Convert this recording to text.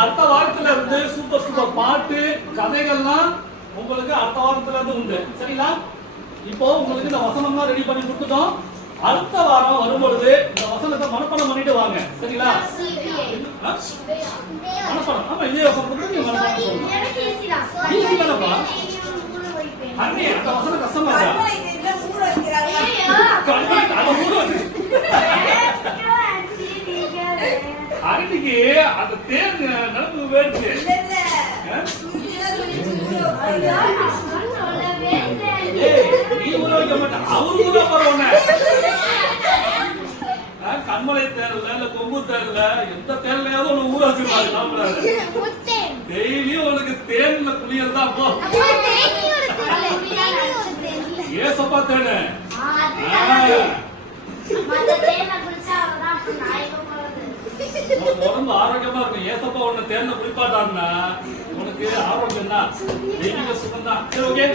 அடுத்த வாரத்துல இருந்து சூப்பர் சூப்பர் பாட்டு கதைகள்லாம் உங்களுக்கு அடுத்த வாரத்துல இருந்து உண்டு. சரிங்களா? இப்போ உங்களுக்கு இந்த வசனம்லாம் ரெடி பண்ணி கொடுத்துட்டோம். அடுத்த வாரம் வரும்பொழுது இந்த வசனத்தை மனப்பாடம் பண்ணிட்டு வாங்க. சரிங்களா? மனப்பாடம். ஆமா, இதே வசனத்தை நீங்க மனப்பாடம் சொல்லணும். ஈஸி தானப்பா. அண்ணே, அந்த வசனம் கஷ்டமா இருக்கா? அன்னைக்கு அந்த தேர் நடந்து போயிடுச்சு. நீ ஊற வைக்க மாட்டேன், அவரு ஊரா போறவன. கண்மலை தேர்ல இல்ல கொம்பு தேர்ல எந்த தேர்லையாவது ஒண்ணு ஊற வச்சிருப்பாங்க. டெய்லியும் உனக்கு தேன்ல குளியல் தான். போ ஏசப்பா தேனு உடம்பு ஆரோக்கியமா இருக்கும். ஏசப்பா உன்னை தேர்ல குளிப்பாட்டான்னா உனக்கு ஆரோக்கியம் தான், சுகம் தான். சரி, ஓகே.